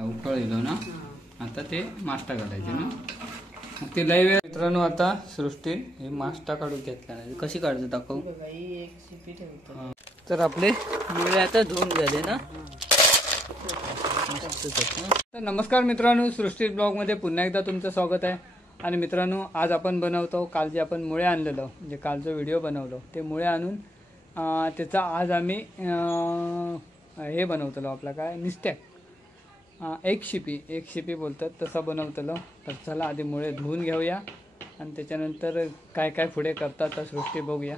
उकळलो ना आता ते मास्टा काढायचे ना मग ते लय वेळ मित्रांनो आता सृष्टी हे मास्टा काढून घेतला नाही कशी काढतो दाखव तर आपले मुळे आता धुवून झाले ना। तर नमस्कार मित्रांनो सृष्टी ब्लॉग मध्ये पुन्हा एकदा तुमचं स्वागत आहे। आणि मित्रांनो आज आपण बनवतो काल जे आपण मुळे आणलेलो म्हणजे कालचा व्हिडिओ बनवलो ते मुळे आणून त्याचा आज आम्ही हे बनवतलो आपला काय मिस्टेक एक शिपी बोलतात तसा बनवतलो। तर चला आधी मुळे धुवून घेऊया आणि त्याच्यानंतर काय काय पुढे करतात तर सृष्टी बघूया।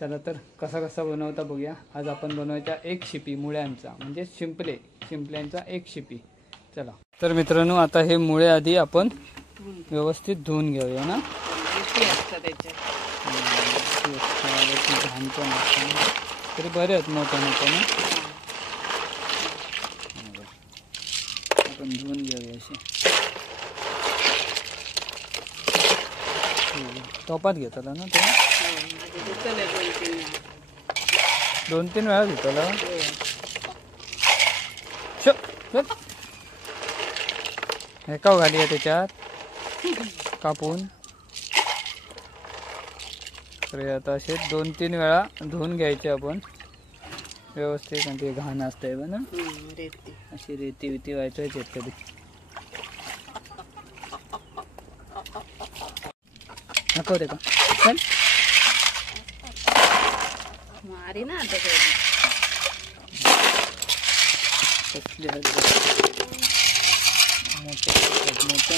चला तर कसा कसा बनवता बघूया। आज आपण बनवायचा एक शिपी मुळ्यांचा म्हणजे शिंपल्यांचा एक शिपी। चला तर मित्रांनो आता हे मुळे आधी आपण व्यवस्थित धुवून घेऊया ना। तरी बरे आहेत मोठ्या मोठ्या ना आपण धुवून घेऊया असे टोपात घेतला ना तो 2-3 वेळा घेतला हे का घाली आहे त्याच्यात कापून तर आता असे 2-3 वेळा धुवून घ्यायचे आपण व्यवस्थित म्हणजे घाण असते ना अशी रेती विती व्हायचं कधी नको रे का चल मारी ना आता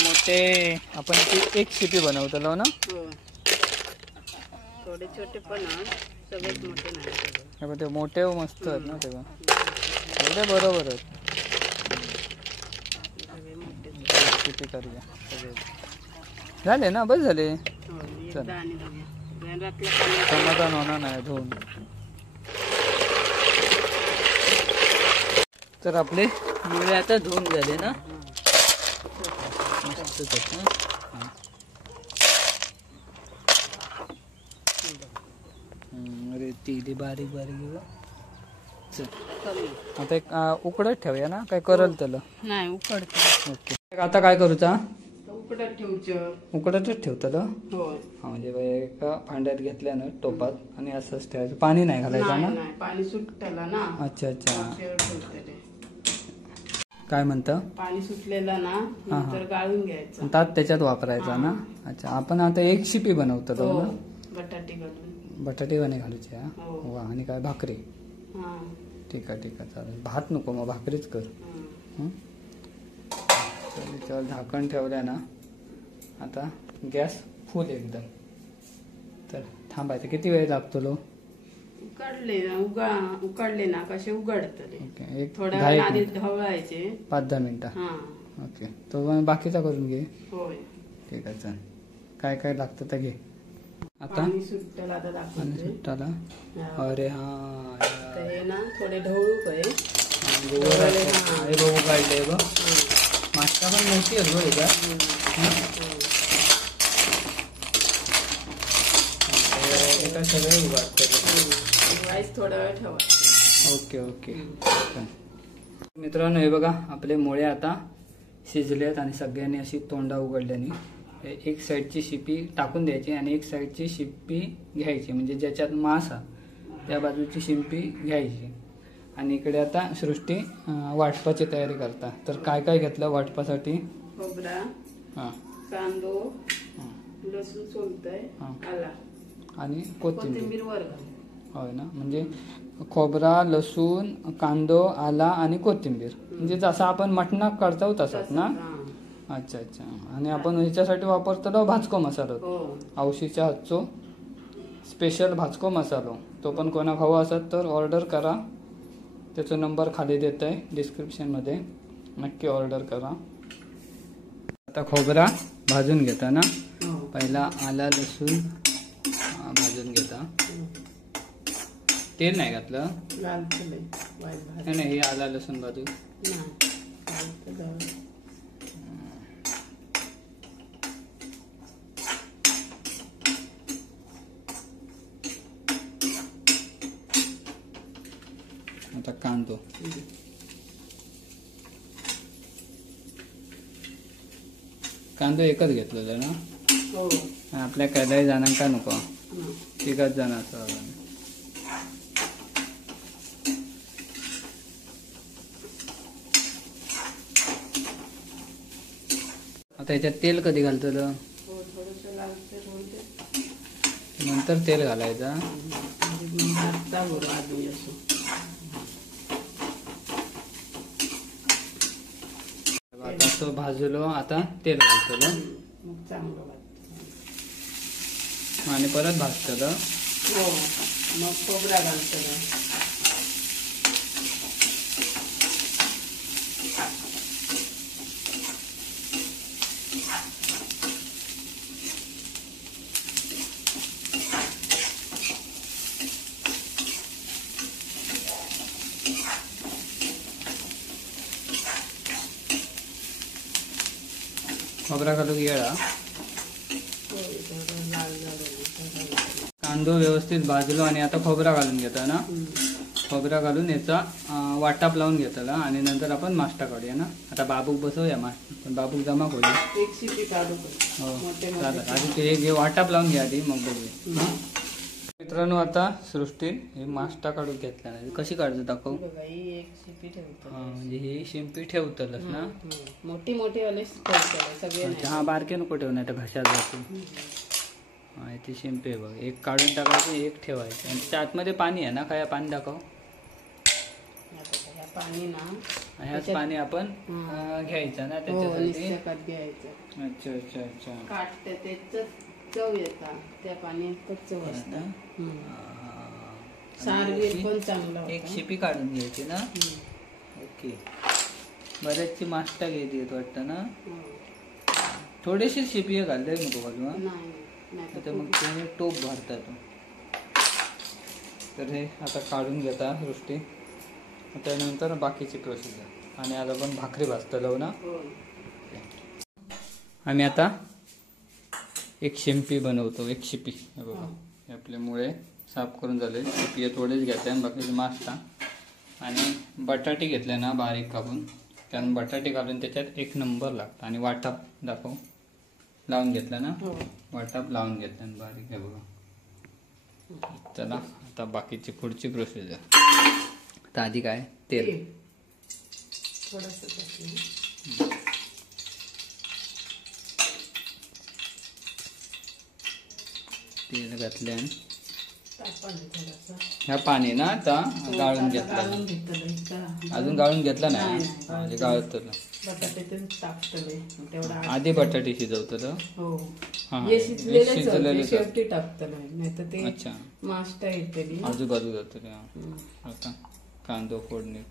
मोठे आपण एक शिपी बनवतलो ना थोडे छोटे पण सगळ्यात मोठे नाही ते मोठे मस्त आहेत ना तेव्हा एवढे बरोबर आहेत शिपी करूया झाले ना बस झाले समाधान होणार नाही धुवून। तर आपले मुळे आता धुवून झाले ना रेती बारीक आता एक उकडत ठेवूया ना काय करल त्याला नाही उकडत ओके आता काय करूचा उकडतच ठेवतं म्हणजे एका भांड्यात घेतल्यानं टोपात आणि असंच ठेवायचं पाणी नाही घालायचं ना पाणी सुटलं ना अच्छा काय म्हणतं पाणी सुटलेला ना नंतर गाळून घ्यायचं तात त्याच्यात वापरायचा ना। अच्छा आपण आता एक शिपी बनवतो ना बटाटे वाणे घालूचे वा आणि काय भाकरी ठीक आहे चालेल भात नको मग भाकरीच कर चल झाकण ठेवल्या ना आता गॅस फुल एकदम तर थांबायचं किती वेळ लागतो लो उकडले ना कसे उघडतले एक थोड्या वेळ आधी ढवळायचे 5-10 मिनिटं ओके तो बाकीचा करून घे होय ठीक आहे चल काय काय लागतं ते घे आता पाणी सुट्टाला अरे हे ना थोडे ढवळू काय बघू काढले बघ मास्टा पण मोठी आहे बघ का सगळे उघडतात थोडा वेळ ठेवा ओके मित्रांनो हे बघा आपले मुळे आता शिजलेत आणि सगळ्यांनी अशी तोंडा उघडल्याने एक साईडची शिपी टाकून द्यायची आणि एक साईडची शिपी घ्यायची म्हणजे ज्याच्यात मांस त्या बाजूची शिंपी घ्यायची आणि इकडे आता सृष्टी वाटपाची तयारी करता। तर काय काय घेतलं वाटपासाठी खोबरा कांदो लसूण सोलतय आला आणि कोथिंबीर होय ना म्हणजे खोबरा लसूण कांदो आला आणि कोथिंबीर म्हणजे जसं आपण मटणाक करतो तसंच ना अच्छा आणि आपण ह्याच्यासाठी वापरतो भाजको मसालो औशीच्या हातचो स्पेशल भाजको मसालो तो पण कोणा हवा असत तर ऑर्डर करा त्याचा नंबर खाली देत आहे डिस्क्रिप्शनमध्ये नक्की ऑर्डर करा। आता खोबरा भाजून घेता ना पहिला आला लसूण भाजून घेता तेल नाही घातलं नाही हे आला लसूण भाजून आता कांदो कांदो एकच घेतलेलो ना हो आपल्या कैलाही जणांका नको हं. तिघच जणांचं आता याच्यात तेल कधी घालतलं हो थोडंसं लागतं थोडं नंतर तेल घालायचा भाजता बरं आधी असं आता तो भाजलो आता तेल घालतलं मग चांगलं लागतं आणि परत भाजतलं हो मग खोबरा घालतं खोबरा घालून येळा हो थोडं लाल झालं कांदो व्यवस्थित भाजलो आणि आता खोबरा घालून घेता ना खोबरा घालून याचा वाटाप लावून घेतला आणि नंतर आपण मास्टा काढूया ना आता बाबूक बसवूया पण बाबूक जमा करूया एक शिटी काढू हो मोठे चालेल आधी ते हे वाटाप लावून घ्या आधी मग बघूया मित्रांनो आता सृष्टीन हे मास्टा काढून घेतला नाही कशी काढतो दाखव बघा ही एक शिपी ठेवतो म्हणजे ही शिंपी ठेवतलच ना मोठी मोठी वाले ठेवतो सगळे नाही हा बारके नको ठेवू नाही तर घशात जातो हा ती शिंपी आहे बघ एक काढून टाकायचं एक ठेवायचं आणि त्याच्या आतमध्ये पाणी आहे ना काय पाणी दाखव ह्या पाणी ना ह्याच पाणी आपण घ्यायचं ना त्याच्यासाठी निश्चकात घ्यायचं अच्छा अच्छा अच्छा काटते ते चव येतात त्या पाण्यात चव असतं सारवीर पण चांगलं एक शिपी काढून घ्यायची ना ओके बऱ्याचची मास्टा घ्यायची वाटतं ना थोडीशी शिपी घालते नको घालू आता मग त्याने टोप भरतात तर हे आता काढून घेता सृष्टी त्यानंतर बाकीची प्रोसिजर आणि आता पण भाकरी भाजतलो ना आम्ही आता एक शिंपी बनवतो एक शिपी हे बघा हे आपले मुळे साफ करून झाले शिपी थोडेच घ्यायचे आणि बाकीचे मास्टा आणि बटाटे घेतले ना बारीक कापून कारण बटाटे कापून त्याच्यात एक नंबर लागतं आणि वाटाप दाखव लावून घेतला ना वाटाप लावून घेतला बारीक हे बघा चला आता बाकीची पुढची प्रोसिजर आता आधी काय तेल तेल घातले ह्या पाणी ना आता गाळून घेतलं अजून गाळून घेतलं नाही म्हणजे गाळतलं आधी बटाटे शिजवतलं शेवटी टाकतलं नाही तर ते अच्छा मास्टा येते आजूबाजू जातं आता कांदो फोडणी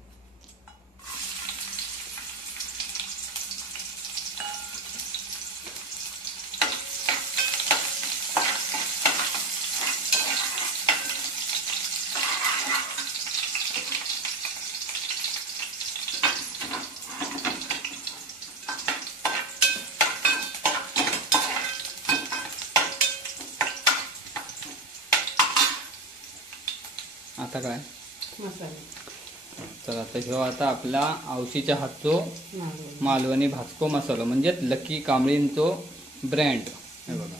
आता काय मसाला तर आता ह्यो आता आपला आवशीच्या हातचो मालवणी भाजको मसाला म्हणजे लकी कांबळींचो ब्रँड हे बघा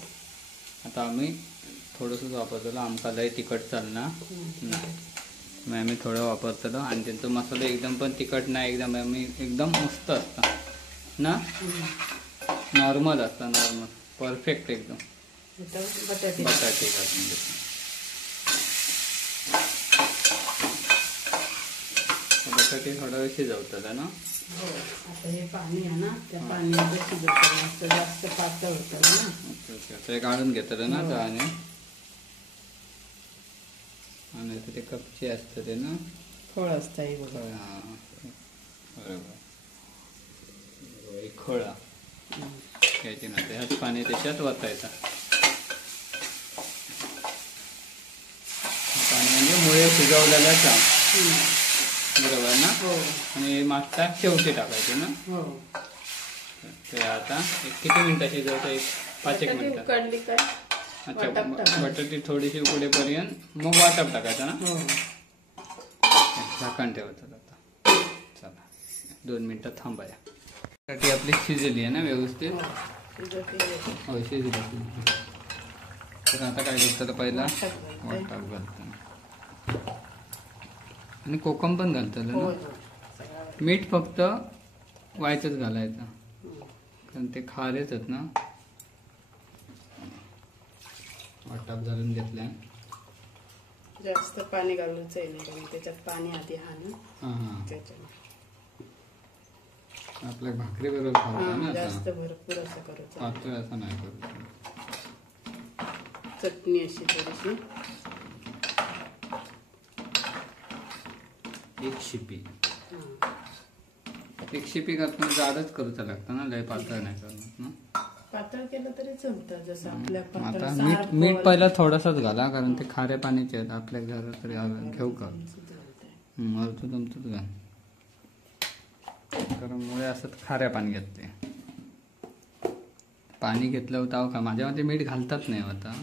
आता आम्ही थोडंसं वापरतलो आमका लय तिखट चालना नाही मग आम्ही थोडं वापरतलो आणि त्यांचा मसाला एकदम पण तिखट नाही एकदम आम्ही एकदम मस्त असता ना नॉर्मल असता नॉर्मल परफेक्ट एकदम बटाटे घालून घेतो बटाटे थोडा वेळ शिजवतात ना आता हे पाणी आहे ना त्या पाण्यामध्ये शिजवतात जास्त पातळ होतं ना ओके ओके आता हे काढून घेतात ना चहाने आणि ते कपचे असतं ते ना फळ असतं हे बघा बरोबर खोळा घ्यायची ना ह्याच पाणी त्याच्यात वतायचा पाणी म्हणजे मुळे शिजवलेला चहा बरोबर ना आणि मास्टा शेवटी टाकायचे ना ते आता किती मिनिटं शिजवतं एक 5 मिनिटं अच्छा बटाटी थोडीशी उकडेपर्यंत मग वाटप टाकायचं ना झाकण ठेवायचं आता चला 2 मिनिटं थांबाया बटाटी आपली शिजली आहे ना व्यवस्थित होय शिजलं. तर आता काय करतात पहिला वाटाक घालतात आणि कोकम पण घालतात ना. मीठ फक्त व्हायचंच घालायचं कारण ते खारेच आहेत ना. वाटाक घालून घेतल्या. जास्त पाणी घालूनच नाही त्याच्यात पाणी आधी हा ना. त्याच्यामुळे आपल्या भाकरी बरोबर खायचं ना. जास्त भरपूर असं करायचं. पातळ असं नाही करू. चटणी अशी थोडीशी एक शिपी करताना जाडच करूचा लागतं ना. लय पातळ नाही करणार ना. पातळ केलं तरी चालतं जसं आपल्या आता मीठ पहिला थोडासाच घाला कारण ते खाऱ्या पाण्याचे आहेत. आपल्या घरात तरी घेऊ का तू जमतच घाल कारण मुळे असं खाऱ्या पाणी घेते. पाणी घेतलं होतं का माझ्यामध्ये मीठ घालतात नाही आता.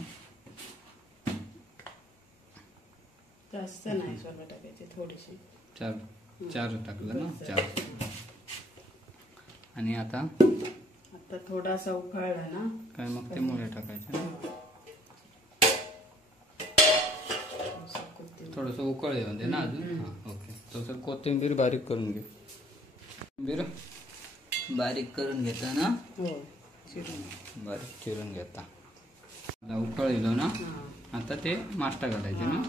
जास्त नाही सोडा टाकायची थोडीशी. चार टाकलं ना. 4 आणि आता थोडासा उकळला ना काय मग ते मुळे टाकायचे. थोडस उकळ येऊन दे ना अजून. ओके. तसं कोथिंबीर बारीक करून घे. कोथिंबीर बारीक करून घेता ना. बारीक चिरून घेता. उकळ येलो ना. आता ते मास्टा घालायचे ना.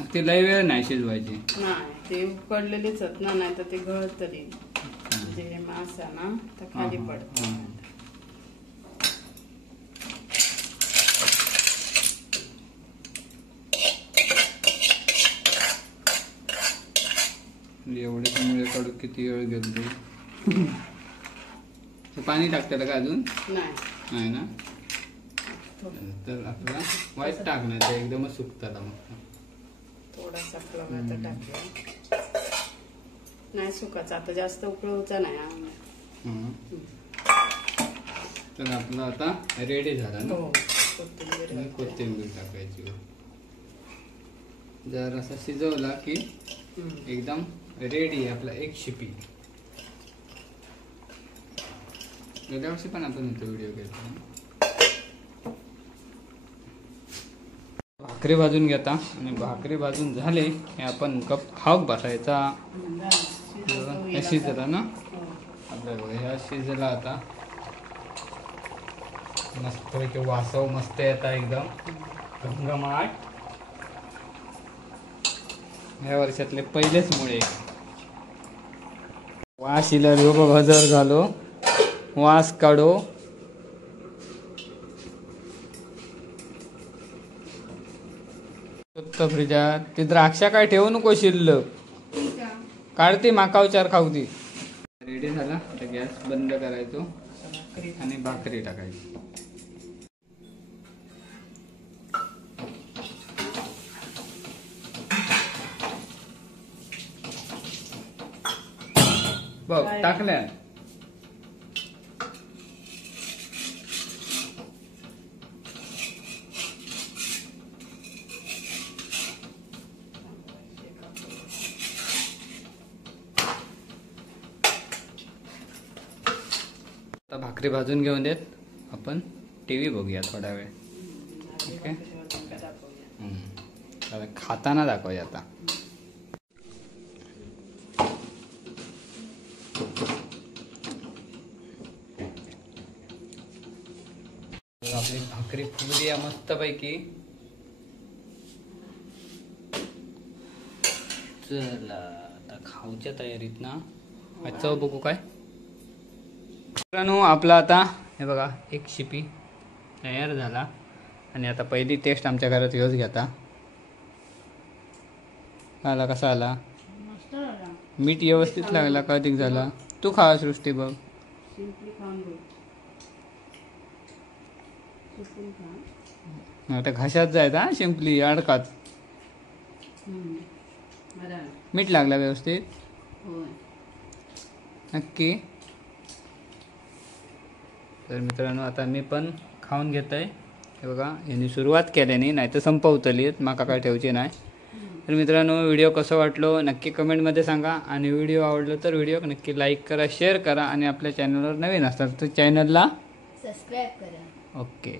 मग ते लय वेळ नाही शिजवायची. नाही ते उकडलेलेच आहेत ना. नाही तर ते गळत तरी म्हणजे मासा ना तर खाली पडतो. एवढे मुळे काढू किती वेळ गेलो. पाणी टाकतात का अजून. नाही ना. तर आपला वाईट टाकणार ते एकदमच सुकतात. मग थोडासा फ्लवर टाकला नाही सुकायचा. आता जास्त उकळवचा नाही. तर आपला आता रेडी झाला ना. कोथिंबीर टाकायची. जर असा शिजवला की एकदम रेडी आपला एक शिपी. गेल्या वर्षी पण आपण इथे व्हिडिओ केला. भाकरी भाजून घेता आणि भाकरी भाजून झाले की आपण कप खाऊक बसायचा. शिजला ना आपल्या ह्या शिजला. आता मस्त वासव मस्त येता एकदम घमघमाट. ह्या वर्षातले पहिलेच मुळे वास इला हजर झालो. वास काढो. फ्रिजात ती द्राक्षा काय ठेवू नको शिल्लक. काढते माकावचार खाऊ ती. रेडी झाला. आता गॅस बंद करायचो आणि भाकरी टाकायची. बघ टाकल्या. आता भाकरी भाजून घेऊन देत आपण टीव्ही बघूया थोडा वेळ. ओके. खाताना दाखवूया आता. आपली भाकरी फुगली आहे मस्त पैकी. चला आता खाऊच्या तयारीत ना. चव बघू काय. मित्रांनो आपला आता हे बघा एक शिपी तयार झाला. आणि आता पहिली टेस्ट आमच्या घरात ह्योच घेता. आला कसा आला. मीठ व्यवस्थित लागला का अधिक झाला. तू खा सृष्टी बघ. आता घशात जायचा शिंपली अडकात. मीठ लागला व्यवस्थित नक्की. तर मित्रांनो आता मी पण खाऊन घेतोय. हे बघा यांनी सुरुवात केल्याने नाही तर संपवतली माका काय ठेवची नाही. तर मित्रांनो व्हिडिओ कसं वाटलो नक्की कमेंटमध्ये सांगा. आणि व्हिडिओ आवडलं तर व्हिडिओ नक्की लाईक करा शेअर करा. आणि आपल्या चॅनलवर नवीन असतात तर चॅनलला सबस्क्राईब करा. ओके.